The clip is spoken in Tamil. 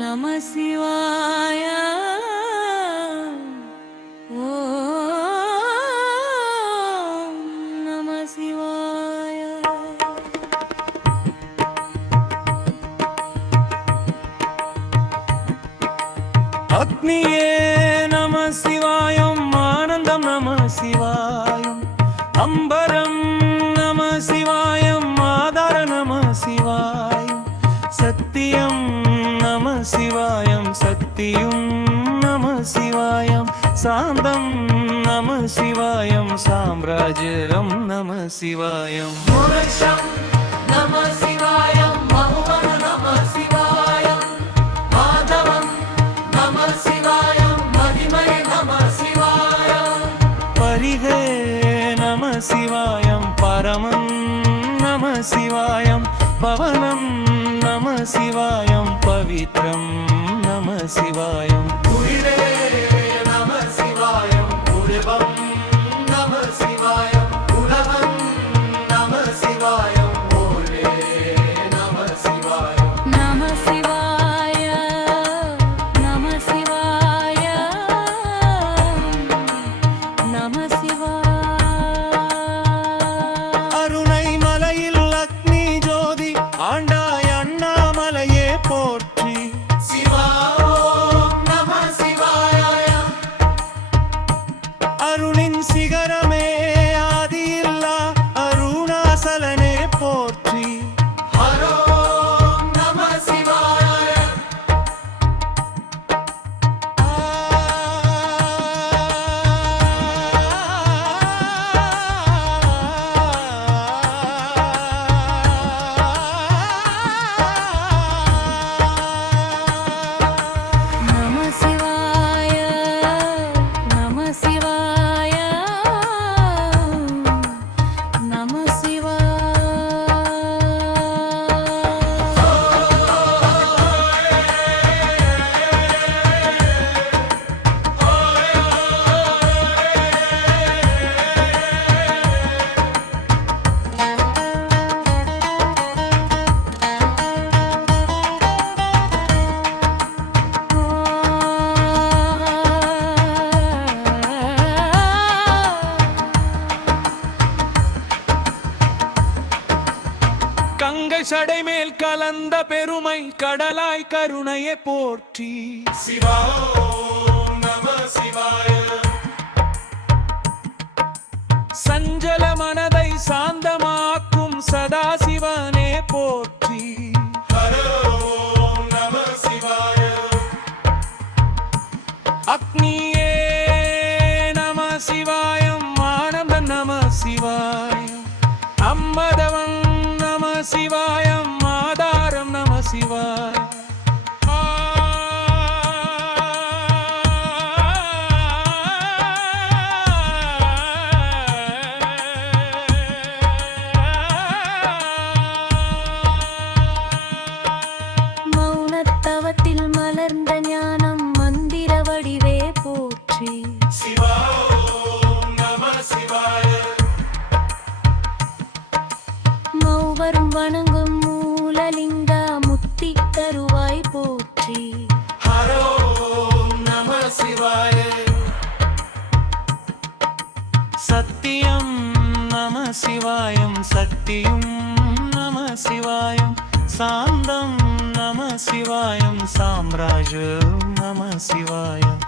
நம சிவாய ஓம் நம சிவாய. அக்னியே நம சிவாயம், ஆனந்தம் நம சிவாயம், அம்பரம் நம சிவாயம், ஆதார நம சிவாயம், சத்தியம் நம சிவாயம், சக்தியும் நம சிவாயம், சாந்தம் நம சிவாயம், சாம்ராஜ்யம் நம சிவாயம், மோட்சம் நம சிவாயம், மகுவன நம சிவாயம், மாதவம் நம சிவாயம், மகிமை நம சிவாயம், பரிகே நம சிவாயம், பரமம் நம சிவாயம், பவனம் நம சிவாயம், பவித்ரம் நம சிவாயம், உயிரே நம சிவாயம், உருவம் நம சிவாயம், உலகம் நம சிவாயம், ஓரே நம சிவாயம். நம சிவாய நம சிவாய நம சிவாய. அருணை மலையில் அக்னி ஜோதி ஆண்டாய் அண்ணாமலையே போற்றி. சிவா ஓம் நம சிவாய. அருளின் சிகரமே ஆதியில்லா அருணாசலனே போற்றி. ஹரோம் நம சிவாய. நம சிவாய நம சிவாய நம கங்கை சடை மேல் கலந்த பெருமை கடலாய் கருணையை போற்றி. சிவா ஓம் நம சிவாய. சஞ்சல மனதை சாந்தமாக்கும் சதாசிவனே போற்றி. ஹரோம் நம சிவாய. அக்னியே நம சிவாயம், ஆனந்த நம சிவாயம், அம்மதவம் நம சிவாயம், ஆதாரம் நம சிவாய. மௌனத்தவத்தில் மலர்ந்த ஞானம் மந்திர வடிவே போற்றி. சிவா ஓம் நம சிவாய. மூவரும் வணங்கும் மூலலிங்க முத்தி தருவாய் போற்றி. ஹரோம் நம சிவாய. சத்தியம் நம சிவாயம், சக்தியும் நம சிவாயம், சாந்தம் நம சிவாயம், சாம்ராஜ்யம் நம சிவாயம்.